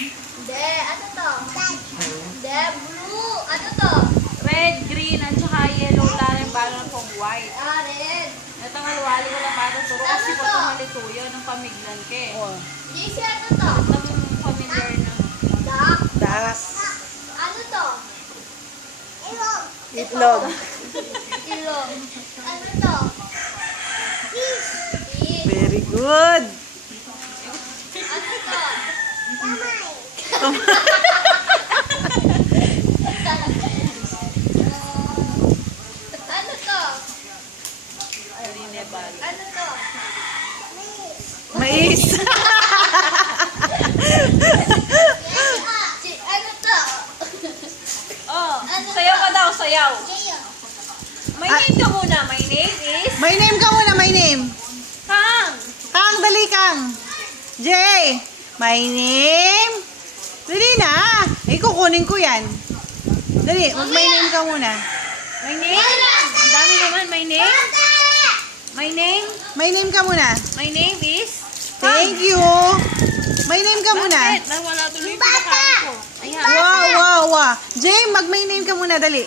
Hindi, ano to? Hindi, blue. Ano to? Red, green, at saka yellow lang yung balon pong white. Ah, red. Ito nga luwali ko lang para turo Ano kasi to? kung tumalituyo ng pamiglan ke. JC, ano to? Itong familiar na. Duck. Das. Ano to? Itlog. Ilong. Ano to? Fish. Fish. Very good. Ano to? Kamay. Ano to? Alinebal. Ano to? Mais. Ano to? Oh, Ano sayaw to? ka daw, sayaw. My name ka muna. My name is My name ka muna, my name. Kang. Kang, dali Kang. Jay. My name. Dali na. Kukunin ko yan. Dali, mag-my name ka muna. My name? Ang dami naman. My name? My name? My name ka muna. My name is? Thank you. My name ka muna. Bakit? Nawala tuloy yung pinakain ko. Ayan. Wow, wow, wow. Jay, mag-my name ka muna, dali.